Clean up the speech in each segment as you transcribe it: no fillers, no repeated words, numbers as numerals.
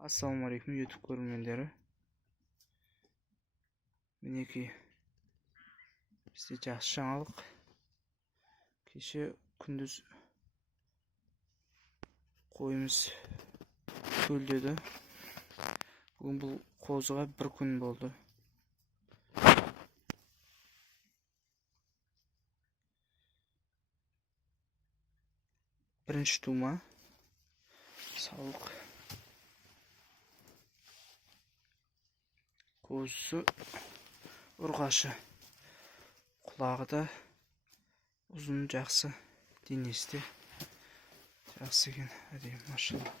Assalamu alaikum YouTube көрермендері. Мінекей бізде жақсы жаңалық. Кеше күндіз қойымыз төлдеді. Бүгін бұл қозыға бір күн болды. Бірінші тума сауық. Көзі ұрғашы, құлағы да ұзын, жақсы, денесі де жақсы екен, әдейі, машалла.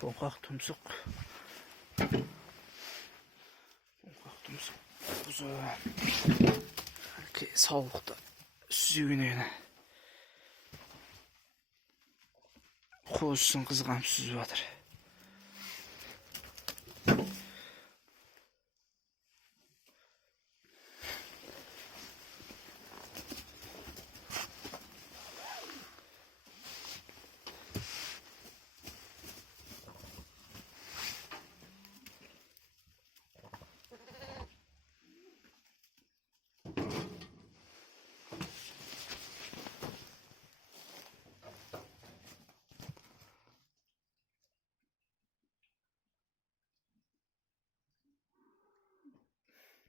Тоңқақ тұмсық. Бұзы саулықта сүзеген ені. Қозысын қызғанып сүзіп жатыр.